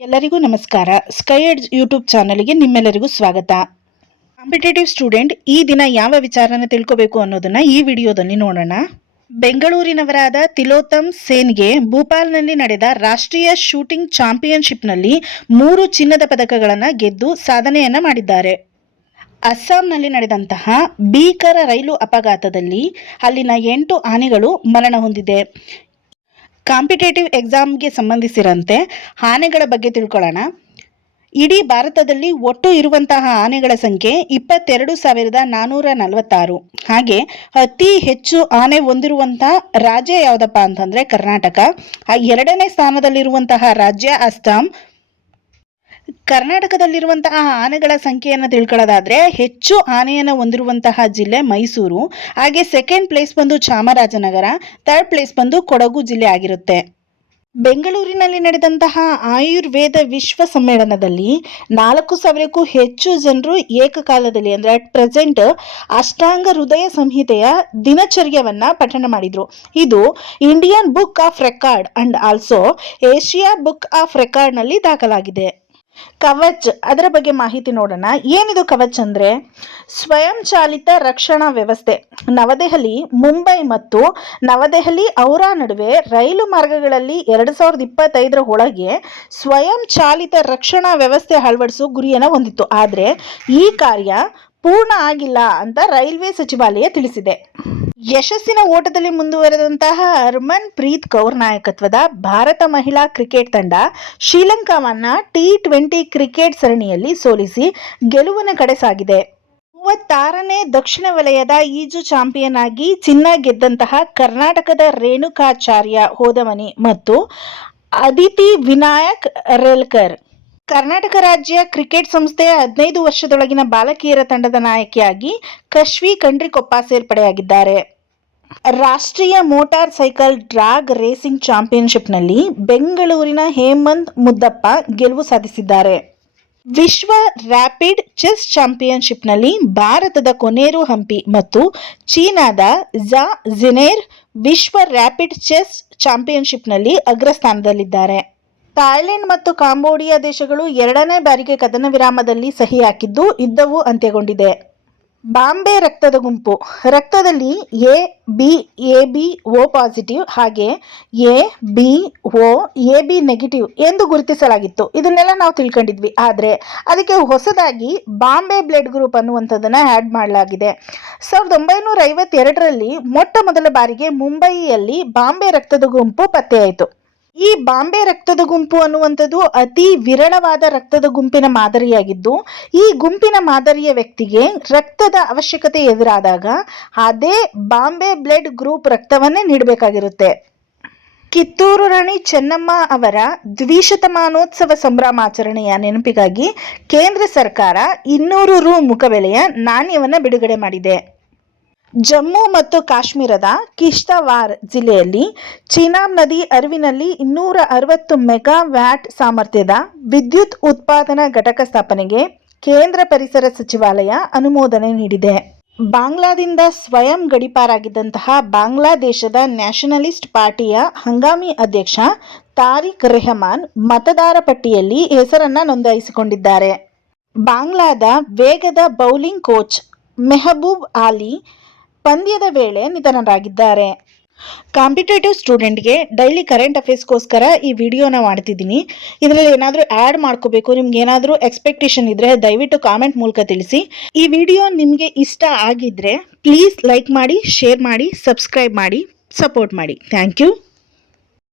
ಎಲ್ಲರಿಗೂ ನಮಸ್ಕಾರ. Sky edge YouTube ಚಾನಲ್ಗೆ ನಿಮ್ಮೆಲ್ಲರಿಗೂ ಸ್ವಾಗತ. ಕಾಂಪಿಟೇಟಿವ್ ಸ್ಟೂಡೆಂಟ್ ಈ ದಿನ ಯಾವ ವಿಚಾರನ ತಿಳ್ಕೋಬೇಕು ಅನ್ನೋದನ್ನ ಈ ವಿಡಿಯೋದಲ್ಲಿ ನೋಡೋಣ. ಬೆಂಗಳೂರಿನವರಾದ ತಿಲೋತ್ತಮ್ ಸೇನ್ಗೆ ಭೂಪಾಲ್ನಲ್ಲಿ ನಡೆದ ರಾಷ್ಟ್ರೀಯ ಶೂಟಿಂಗ್ ಚಾಂಪಿಯನ್ಶಿಪ್ನಲ್ಲಿ ಮೂರು ಚಿನ್ನದ ಪದಕಗಳನ್ನು ಗೆದ್ದು ಸಾಧನೆಯನ್ನ ಮಾಡಿದ್ದಾರೆ. ಅಸ್ಸಾಂನಲ್ಲಿ ನಡೆದಂತಹ ಭೀಕರ ರೈಲು ಅಪಘಾತದಲ್ಲಿ ಅಲ್ಲಿನ ಎಂಟು ಆನೆಗಳು ಮರಣ ಹೊಂದಿದೆ. ಕಾಂಪಿಟೇಟಿವ್ ಎಕ್ಸಾಮ್ಗೆ ಸಂಬಂಧಿಸಿರಂತೆ ಆನೆಗಳ ಬಗ್ಗೆ ತಿಳ್ಕೊಳ್ಳೋಣ. ಇಡೀ ಭಾರತದಲ್ಲಿ ಒಟ್ಟು ಇರುವಂತಹ ಆನೆಗಳ ಸಂಖ್ಯೆ ಇಪ್ಪತ್ತೆರಡು ಸಾವಿರದ ನಾನ್ನೂರ ನಲವತ್ತಾರು. ಹಾಗೆ ಅತಿ ಹೆಚ್ಚು ಆನೆ ಹೊಂದಿರುವಂತಹ ರಾಜ್ಯ ಯಾವುದಪ್ಪ ಅಂತಂದ್ರೆ ಕರ್ನಾಟಕ. ಆ ಎರಡನೇ ಸ್ಥಾನದಲ್ಲಿರುವಂತಹ ರಾಜ್ಯ ಅಸ್ಸಾಂ ಕರ್ನಾಟಕದಲ್ಲಿರುವಂತಹ ಆನೆಗಳ ಸಂಖ್ಯೆಯನ್ನು ತಿಳ್ಕೊಳ್ಳೋದಾದ್ರೆ ಹೆಚ್ಚು ಆನೆಯನ್ನು ಹೊಂದಿರುವಂತಹ ಜಿಲ್ಲೆ ಮೈಸೂರು. ಹಾಗೆ ಸೆಕೆಂಡ್ ಪ್ಲೇಸ್ ಬಂದು ಚಾಮರಾಜನಗರ ಥರ್ಡ್ ಪ್ಲೇಸ್ ಬಂದು ಕೊಡಗು ಜಿಲ್ಲೆ ಆಗಿರುತ್ತೆ. ಬೆಂಗಳೂರಿನಲ್ಲಿ ನಡೆದಂತಹ ಆಯುರ್ವೇದ ವಿಶ್ವ ಸಮ್ಮೇಳನದಲ್ಲಿ ನಾಲ್ಕು ಸಾವಿರಕ್ಕೂ ಹೆಚ್ಚು ಜನರು ಏಕಕಾಲದಲ್ಲಿ ಅಂದರೆ ಅಟ್ ಪ್ರೆಸೆಂಟ್ ಅಷ್ಟಾಂಗ ಹೃದಯ ಸಂಹಿತೆಯ ದಿನಚರ್ಯವನ್ನ ಪಠಣ ಮಾಡಿದರು. ಇದು Indian book of record and also Asia book of ರೆಕಾರ್ಡ್ನಲ್ಲಿ ದಾಖಲಾಗಿದೆ. ಕವಚ್, ಅದರ ಬಗ್ಗೆ ಮಾಹಿತಿ ನೋಡೋಣ. ಏನಿದು ಕವಚ್ ಅಂದ್ರೆ? ಸ್ವಯಂ ಚಾಲಿತ ರಕ್ಷಣಾ ವ್ಯವಸ್ಥೆ. ನವದೆಹಲಿ, ಮುಂಬೈ ಮತ್ತು ನವದೆಹಲಿ ಔರಾ ನಡುವೆ ರೈಲು ಮಾರ್ಗಗಳಲ್ಲಿ ಎರಡು ಸಾವಿರದ ಇಪ್ಪತ್ತೈದರ ಒಳಗೆ ಸ್ವಯಂ ಚಾಲಿತ ರಕ್ಷಣಾ ವ್ಯವಸ್ಥೆ ಅಳವಡಿಸುವ ಗುರಿಯನ್ನು ಹೊಂದಿತ್ತು. ಆದರೆ ಈ ಕಾರ್ಯ ಪೂರ್ಣ ಆಗಿಲ್ಲ ಅಂತ ರೈಲ್ವೆ ಸಚಿವಾಲಯ ತಿಳಿಸಿದೆ. ಯಶಸ್ಸಿನ ಓಟದಲ್ಲಿ ಮುಂದುವರೆದಂತಹ ಹರ್ಮನ್ ಪ್ರೀತ್ ಕೌರ್ ನಾಯಕತ್ವದ ಭಾರತ ಮಹಿಳಾ ಕ್ರಿಕೆಟ್ ತಂಡ ಶ್ರೀಲಂಕಾವನ್ನ ಟಿ ಟ್ವೆಂಟಿ ಕ್ರಿಕೆಟ್ ಸರಣಿಯಲ್ಲಿ ಸೋಲಿಸಿ ಗೆಲುವಿನ ಕಡೆ ಸಾಗಿದೆ. ಮೂವತ್ತಾರನೇ ದಕ್ಷಿಣ ವಲಯದ ಈಜು ಚಾಂಪಿಯನ್ ಆಗಿ ಚಿನ್ನ ಗೆದ್ದಂತಹ ಕರ್ನಾಟಕದ ರೇಣುಕಾಚಾರ್ಯ ಹೋದಮನಿ ಮತ್ತು ಅದಿತಿ ವಿನಾಯಕ್ ರೇಲ್ಕರ್ ಕರ್ನಾಟಕ ರಾಜ್ಯ ಕ್ರಿಕೆಟ್ ಸಂಸ್ಥೆಯ ಹದಿನೈದು ವರ್ಷದೊಳಗಿನ ಬಾಲಕಿಯರ ತಂಡದ ನಾಯಕಿಯಾಗಿ ಕಶ್ವಿ ಕಂಡ್ರಿಕೊಪ್ಪ ಸೇರ್ಪಡೆಯಾಗಿದ್ದಾರೆ. ರಾಷ್ಟ್ರೀಯ ಮೋಟಾರ್ ಸೈಕಲ್ ಡ್ರಾಗ್ ರೇಸಿಂಗ್ ಚಾಂಪಿಯನ್ಶಿಪ್ನಲ್ಲಿ ಬೆಂಗಳೂರಿನ ಹೇಮಂತ್ ಮುದ್ದಪ್ಪ ಗೆಲುವು ಸಾಧಿಸಿದ್ದಾರೆ. ವಿಶ್ವ ರ್ಯಾಪಿಡ್ ಚೆಸ್ ಚಾಂಪಿಯನ್ಶಿಪ್ನಲ್ಲಿ ಭಾರತದ ಕೊನೇರು ಹಂಪಿ ಮತ್ತು ಚೀನಾದ ಝಾ ಜಿನೇರ್ ವಿಶ್ವ ರ್ಯಾಪಿಡ್ ಚೆಸ್ ಚಾಂಪಿಯನ್ಶಿಪ್ನಲ್ಲಿ ಅಗ್ರಸ್ಥಾನದಲ್ಲಿದ್ದಾರೆ. ಥಾಯ್ಲೆಂಡ್ ಮತ್ತು ಕಾಂಬೋಡಿಯಾ ದೇಶಗಳು ಎರಡನೇ ಬಾರಿಗೆ ಕದನ ವಿರಾಮದಲ್ಲಿ ಸಹಿ ಹಾಕಿದ್ದು ಯುದ್ಧವು ಅಂತ್ಯಗೊಂಡಿದೆ. ಬಾಂಬೆ ರಕ್ತದ ಗುಂಪು. ರಕ್ತದಲ್ಲಿ A, B A, B O positive ಹಾಗೆ A, B O A, B negative ಎಂದು ಗುರುತಿಸಲಾಗಿತ್ತು. ಇದನ್ನೆಲ್ಲ ನಾವು ತಿಳ್ಕೊಂಡಿದ್ವಿ. ಆದರೆ ಅದಕ್ಕೆ ಹೊಸದಾಗಿ ಬಾಂಬೆ ಬ್ಲಡ್ ಗ್ರೂಪ್ ಅನ್ನುವಂಥದ್ದನ್ನು ಆ್ಯಡ್ ಮಾಡಲಾಗಿದೆ. ಸಾವಿರದ ಒಂಬೈನೂರ ಐವತ್ತೆರಡರಲ್ಲಿ ಮೊಟ್ಟ ಮೊದಲ ಬಾರಿಗೆ ಮುಂಬಯಿಯಲ್ಲಿ ಬಾಂಬೆ ರಕ್ತದ ಗುಂಪು ಪತ್ತೆಯಾಯಿತು. ಈ ಬಾಂಬೆ ರಕ್ತದ ಗುಂಪು ಅನ್ನುವಂಥದ್ದು ಅತಿ ವಿರಳವಾದ ರಕ್ತದ ಗುಂಪಿನ ಮಾದರಿಯಾಗಿದ್ದು, ಈ ಗುಂಪಿನ ಮಾದರಿಯ ವ್ಯಕ್ತಿಗೆ ರಕ್ತದ ಅವಶ್ಯಕತೆ ಎದುರಾದಾಗ ಅದೇ ಬಾಂಬೆ ಬ್ಲಡ್ ಗ್ರೂಪ್ ರಕ್ತವನ್ನೇ ನೀಡಬೇಕಾಗಿರುತ್ತೆ. ಕಿತ್ತೂರು ರಾಣಿ ಚೆನ್ನಮ್ಮ ಅವರ ದ್ವಿಶತಮಾನೋತ್ಸವ ಸಂಭ್ರಮಾಚರಣೆಯ ನೆನಪಿಗಾಗಿ ಕೇಂದ್ರ ಸರ್ಕಾರ ಇನ್ನೂರು ರು ಮುಖಬೆಲೆಯ ನಾಣ್ಯವನ್ನು ಬಿಡುಗಡೆ ಮಾಡಿದೆ. ಜಮ್ಮು ಮತ್ತು ಕಾಶ್ಮೀರದ ಕಿಶ್ತವಾರ್ ಜಿಲ್ಲೆಯಲ್ಲಿ ಚಿನಾಬ್ ನದಿ ಅರಿವಿನಲ್ಲಿ ಇನ್ನೂರ ಅರವತ್ತು ಮೆಗಾ ವ್ಯಾಟ್ ಸಾಮರ್ಥ್ಯದ ವಿದ್ಯುತ್ ಉತ್ಪಾದನಾ ಘಟಕ ಸ್ಥಾಪನೆಗೆ ಕೇಂದ್ರ ಪರಿಸರ ಸಚಿವಾಲಯ ಅನುಮೋದನೆ ನೀಡಿದೆ. ಬಾಂಗ್ಲಾದಿಂದ ಸ್ವಯಂ ಗಡಿಪಾರಾಗಿದ್ದಂತಹ ಬಾಂಗ್ಲಾದೇಶದ ನ್ಯಾಷನಲಿಸ್ಟ್ ಪಾರ್ಟಿಯ ಹಂಗಾಮಿ ಅಧ್ಯಕ್ಷ ತಾರಿಕ್ ರೆಹಮಾನ್ ಮತದಾರ ಪಟ್ಟಿಯಲ್ಲಿ ಹೆಸರನ್ನ ನೋಂದಾಯಿಸಿಕೊಂಡಿದ್ದಾರೆ. ಬಾಂಗ್ಲಾದ ವೇಗದ ಬೌಲಿಂಗ್ ಕೋಚ್ ಮೆಹಬೂಬ್ ಆಲಿ ಪಂದ್ಯದ ವೇಳೆ ನಿಧನರಾಗಿದ್ದಾರೆ. ಕಾಂಪಿಟೇಟಿವ್ ಸ್ಟೂಡೆಂಟ್ಗೆ ಡೈಲಿ ಕರೆಂಟ್ ಅಫೇರ್ಸ್ಗೋಸ್ಕರ ಈ ವಿಡಿಯೋನ ಮಾಡ್ತಿದ್ದೀನಿ. ಇದರಲ್ಲಿ ಏನಾದರೂ ಆ್ಯಡ್ ಮಾಡ್ಕೋಬೇಕು, ನಿಮ್ಗೆ ಏನಾದರೂ ಎಕ್ಸ್ಪೆಕ್ಟೇಷನ್ ಇದ್ದರೆ ದಯವಿಟ್ಟು ಕಾಮೆಂಟ್ ಮೂಲಕ ತಿಳಿಸಿ. ಈ ವಿಡಿಯೋ ನಿಮಗೆ ಇಷ್ಟ ಆಗಿದ್ದರೆ ಪ್ಲೀಸ್ ಲೈಕ್ ಮಾಡಿ, ಶೇರ್ ಮಾಡಿ, ಸಬ್ಸ್ಕ್ರೈಬ್ ಮಾಡಿ, ಸಪೋರ್ಟ್ ಮಾಡಿ. Thank you.